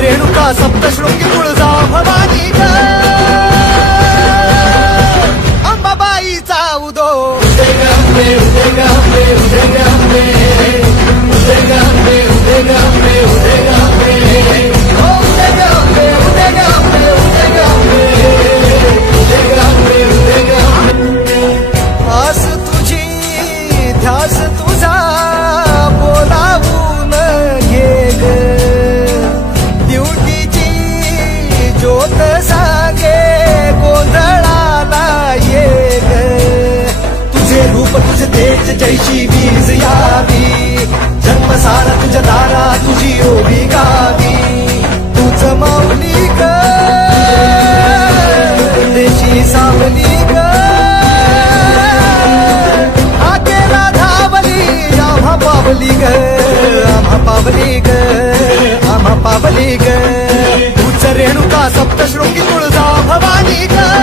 रेणुका सप्तशृंगी तुळजा भवानी ग अंबाबाईचा उदो उदे ग अंबे उदे ग अंबे उदे ग अंबे उदे ग अंबे उदे ग अंबे उदे ग अंबे ओ उदे ग अंबे उदे ग अंबे उदे ग अंबे उदे ग अंबे उदे ग अंबे आस तुझी ध्यास तुझा बोलावून ये ग ज्योत सांगे गोंधळाला ये ग तुझे रूप तुझे तेज जैशी वीज यावी जन्मसारा तुझ्या दारा तुझी ओवी गावी तुझ माऊली ग देशी सावली ग आकेला धावली आम्हा पावली ग आम्हा पावली ग आम्हा पावली ग रेणुका सप्तशृंगी तुळजा भवानी ग